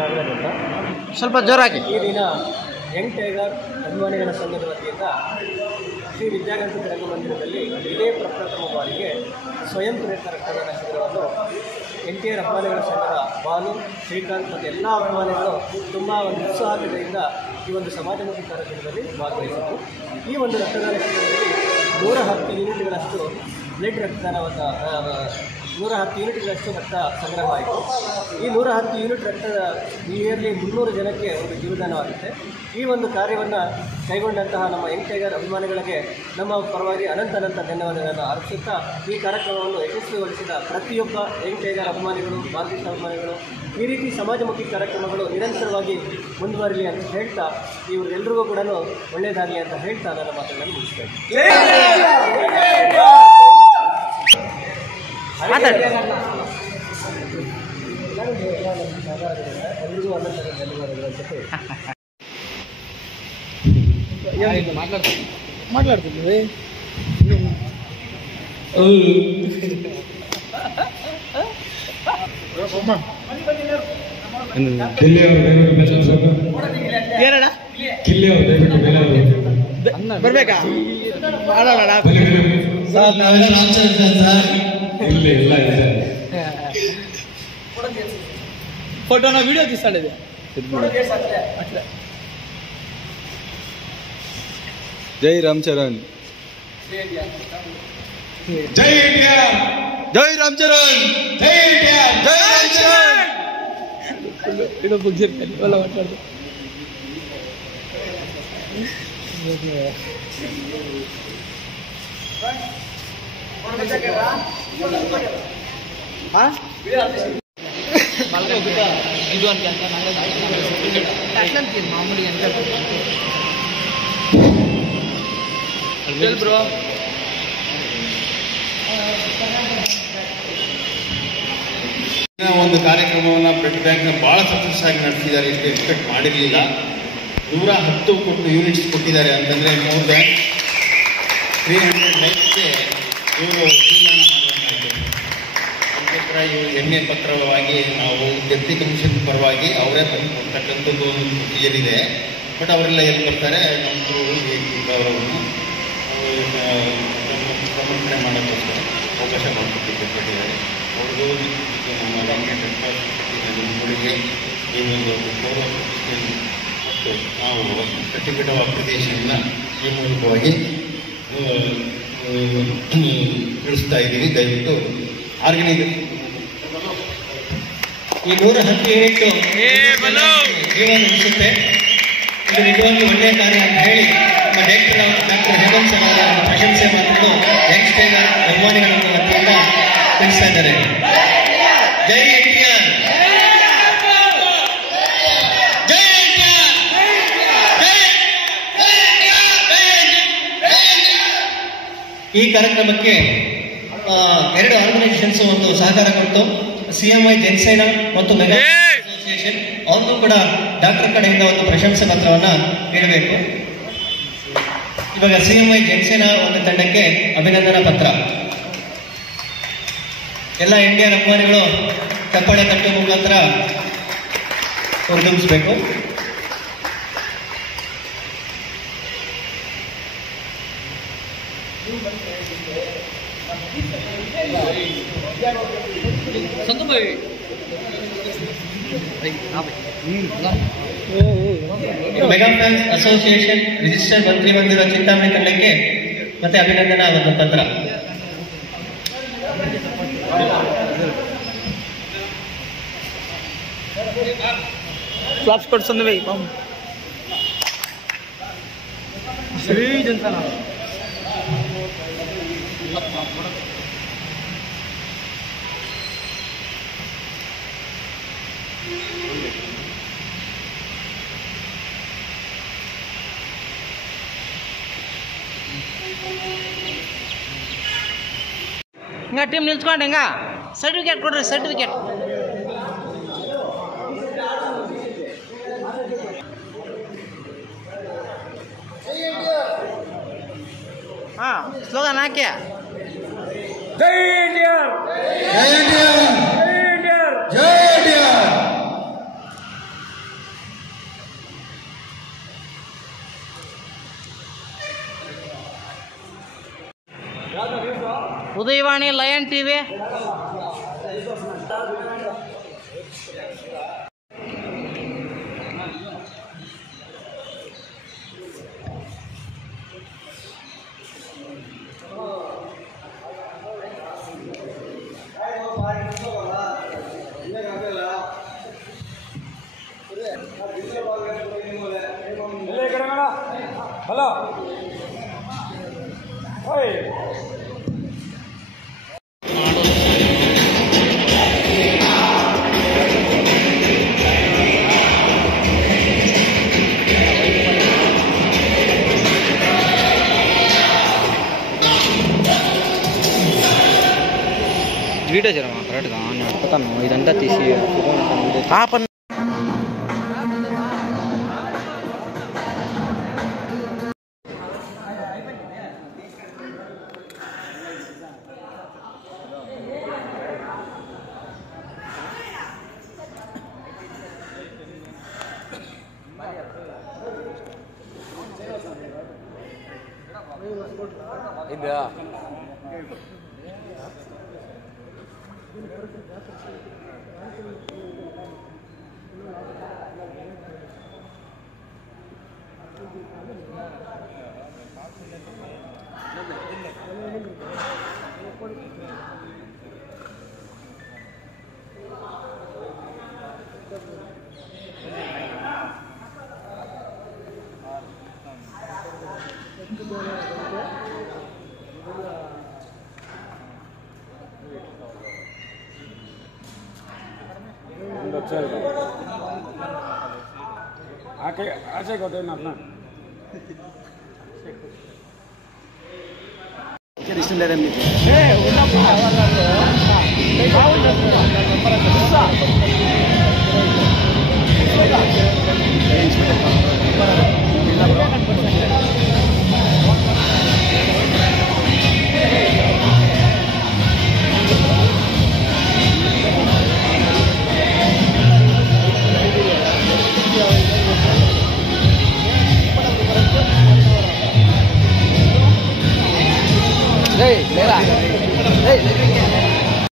ನಾಗರಾಜ್ ಅಂತ. ಸ್ವಲ್ಪ ಜೋರಾಗಿ. ಈ ದಿನ ಯಂಗ್ ಟೈಗರ್ ಅಭಿಮಾನಿಗಳ ಸಂಘದ ವತಿಯಿಂದ ಶ್ರೀ ವಿದ್ಯಾಗಂತ ರಂಗಮಂದಿರದಲ್ಲಿ ಇದೇ ಪ್ರಪ್ರಥಮ ಬಾರಿಗೆ ಸ್ವಯಂ ಪ್ರೇರಿತ ರಕ್ತದಾನ ಶಿಬಿರವನ್ನು NTR ಅಭಿಮಾನಿಗಳ ಸಂಘದ ಬಾಲು, ಶ್ರೀಕಾಂತ್ ಮತ್ತು ಎಲ್ಲ ಅಭಿಮಾನಿಗಳು ತುಂಬ ಒಂದು ಉತ್ಸಾಹತೆಯಿಂದ ಈ ಒಂದು ಸಮಾಜಮುಖಿ ಕಾರ್ಯಕ್ರಮದಲ್ಲಿ ಭಾಗವಹಿಸಿದರು. ಈ ಒಂದು ರಕ್ತದಾನ ಶಿಬಿರದಲ್ಲಿ 110 ಯೂನಿಟ್ಗಳಷ್ಟು ಬ್ಲಡ್ ರಕ್ತದಾನವನ್ನು 110 ಯೂನಿಟ್ಗಳಷ್ಟು ರಕ್ತ ಸಂಗ್ರಹವಾಯಿತು. ಈ 110 ಯೂನಿಟ್ ರಕ್ತದ ಇಯರ್ಲಿ 300 ಜನಕ್ಕೆ ಒಂದು ಜೀವದಾನವಾಗುತ್ತೆ. ಈ ಒಂದು ಕಾರ್ಯವನ್ನು ಕೈಗೊಂಡಂತಹ ನಮ್ಮ ಯಂಗ್ ಟೈಗರ್ ಅಭಿಮಾನಿಗಳಿಗೆ ನಮ್ಮ ಪರವಾಗಿ ಅನಂತ ಧನ್ಯವಾದಗಳನ್ನು ಅರ್ಪಿಸುತ್ತಾ ಈ ಕಾರ್ಯಕ್ರಮವನ್ನು ಯಶಸ್ವಿಗೊಳಿಸಿದ ಪ್ರತಿಯೊಬ್ಬ ಯಂಗ್ ಟೈಗರ್ ಅಭಿಮಾನಿಗಳು, ಬಾಲಕೃಷ್ಣ ಅಭಿಮಾನಿಗಳು ಈ ರೀತಿ ಸಮಾಜಮುಖಿ ಕಾರ್ಯಕ್ರಮಗಳು ನಿರಂತರವಾಗಿ ಮುಂದುವರಿಲಿ ಅಂತ ಹೇಳ್ತಾ ಇವರೆಲ್ಲರಿಗೂ ಕೂಡ ಒಳ್ಳೆಯದಾಗಲಿ ಅಂತ ಹೇಳ್ತಾ ನನ್ನ ಮಾತುಗಳನ್ನು ಮುಗಿಸ್ತೇನೆ. ಎಲ್ರಿಗೂ ಅನಂತ ಧನ್ಯವಾದಗಳು ಅಂತ ಮಾತಾಡ್ತಿದ್ದೀವಿ. ಬರ್ಬೇಕಾ ಫೋಟೋನ ವಿಡಿಯೋ తీస్తాడు. జై రామ్ చరణ్, జై ఎన్టీఆర్, జై రామ్ చరణ్, జై ఎన్టీఆర్, జై రామ్ చరణ్. ಇದು ಬುಕ್ చెప్పాలి వాళ్ళ మాట్లాడు. ಇದು ಅಂತ ಮಾಮೂಲಿ ಅಂತ ಬ್ರೋ. ಒಂದು ಕಾರ್ಯಕ್ರಮವನ್ನು ಬ್ಲಡ್ ಬ್ಯಾಂಕ್ನ ಭಾಳ ಸಕ್ಸಸ್ ಆಗಿ ನಡೆಸಿದ್ದಾರೆ. ಇಷ್ಟು ಎಕ್ಸ್ಪೆಕ್ಟ್ ಮಾಡಿರಲಿಲ್ಲ. 110 ಯೂನಿಟ್ಸ್ ಕೊಟ್ಟಿದ್ದಾರೆ ಅಂತಂದರೆ ಮೋರ್ ದ್ಯಾನ್ 300 ಲೈಫ್ಗೆ ಇವರು ಜೀವದಾನ ಮಾಡಬೇಕಾಯಿತು. ಅದಕ್ಕೋಸ್ಕರ ಇವರು ಹೆಮ್ಮೆ ಪತ್ರವಾಗಿ ನಾವು ಡೆಪ್ಟಿ ಕಮಿಷನ್ ಪರವಾಗಿ ಅವರೇ ತಂದು ಕೊಡ್ತಕ್ಕಂಥದ್ದು ಒಂದು ಪ್ರೊಸೀಜರ್ ಇದೆ. ಬಟ್ ಅವರೆಲ್ಲ ಎಲ್ಲಿ ಬರ್ತಾರೆ, ನಮ್ಮದು ಅವರನ್ನು ಸಮರ್ಪಣೆ ಮಾಡೋಕ್ಕೋಸ್ಕರ ಅವಕಾಶ ಮಾಡಿಕೊಟ್ಟಿದ್ದಾರೆ. ಅವ್ರದ್ದು ನಮ್ಮ ರಂಗಗಳಿಗೆ ಈ ಒಂದು ಗೌರವ ಮತ್ತು ನಾವು ಸರ್ಟಿಫಿಕೇಟ್ ಆಫ್ ಅಪ್ರಿಸಿಯೇಷನ್ನ ಈ ಮೂಲಕವಾಗಿ ತಿಳಿಸ್ತಾ ಇದ್ದೀವಿ. ದಯವಿಟ್ಟು ಆರ್ಗನೈಸರ್ ಈ 110 ಯೂನಿಟ್ ಜೀವನ ನಡೆಸುತ್ತೆ. ಇದು ನಿಜವಾಗಿ ಒಳ್ಳೆಯ ಕಾರ್ಯ ಅಂತ ಹೇಳಿ ನಮ್ಮ ಡಾಕ್ಟರ್ ಹೇಮಂತ್ ಸರ್ ಅವರ ಪ್ರಶಂಸೆ ಮಾಡಿಕೊಂಡು ಯಂಗ್ ಟೈಗರ್ ಅಭಿಮಾನಿಗಳ ವತಿಯಿಂದ ತಿಳಿಸ್ತಾ ಇದ್ದಾರೆ. ಜೈ ಎನ್ಟಿಆರ್, ಜೈ ಎನ್ಟಿಆರ್, ಈ ಕಾರ್ಯಕ್ರಮಕ್ಕೆ 2 ಆರ್ಗನೈಸೇಷನ್ಸ್ ಒಂದು ಸಹಕಾರ ಕೊಟ್ಟು CMI ಜನಸೇನಾ ಮತ್ತು ಮೆಗಾ ಅಸೋಸಿಯೇಷನ್ ಅವ್ರಿಗೂ ಕೂಡ ಡಾಕ್ಟರ್ ಕಡೆಯಿಂದ ಒಂದು ಪ್ರಶಂಸೆ ಪತ್ರವನ್ನು ನೀಡಬೇಕು. ಇವಾಗ CMI ಜನಸೇನಾ ಒಂದು ತಂಡಕ್ಕೆ ಅಭಿನಂದನಾ ಪತ್ರ. ಎಲ್ಲ NTR ಅಭಿಮಾನಿಗಳು ಚಪ್ಪಾಳೆ ತಟ್ಟುವ ಮುಖಾಂತರ ಹೊರತುಂಬಿಸಬೇಕು. ಮೆಗಾ ಫ್ಯಾನ್ಸ್ ಅಸೋಸಿಯೇಷನ್ ರಿಜಿಸ್ಟರ್ ಮಂತ್ರಿ ಮಂದಿರ ಚಿಂತಾಮಣಿ ತಂಡಕ್ಕೆ ಮತ್ತೆ ಅಭಿನಂದನಾ ಒಂದು ಪತ್ರ. ಕ್ಲಾಪ್ಸ್ ಕೊಡ್ಸಂದ್ರೆ ಅಂತ ಹಿಂಗ ಟೀಮ್ ನಿಲ್ಸ್ಕೊಂಡು ಹಿಂಗ ಸರ್ಟಿಫಿಕೇಟ್ ಕೊಡ್ರಿ, ಸರ್ಟಿಫಿಕೇಟ್. ಹಾಂ, ಸ್ಲೋಗನ್ ಹಾಕಿ. ಜೈ ಎನ್ಟಿಆರ್, ಜೈ ಎನ್ಟಿಆರ್, ಜೈ ಎನ್ಟಿಆರ್, ಜೈ NTR. Udayavani, Lion TV. Hello ಓಯ್ వీడియో చేయమా కరెక్ట్గా నేను అడుగుతాను ఇదంతా తీసి ఆపన్ ಇದ್ಯಾ ಆಚೆ ಕೊಟ್ಟೆ ನನ್ನ ఇష్టం లేదండి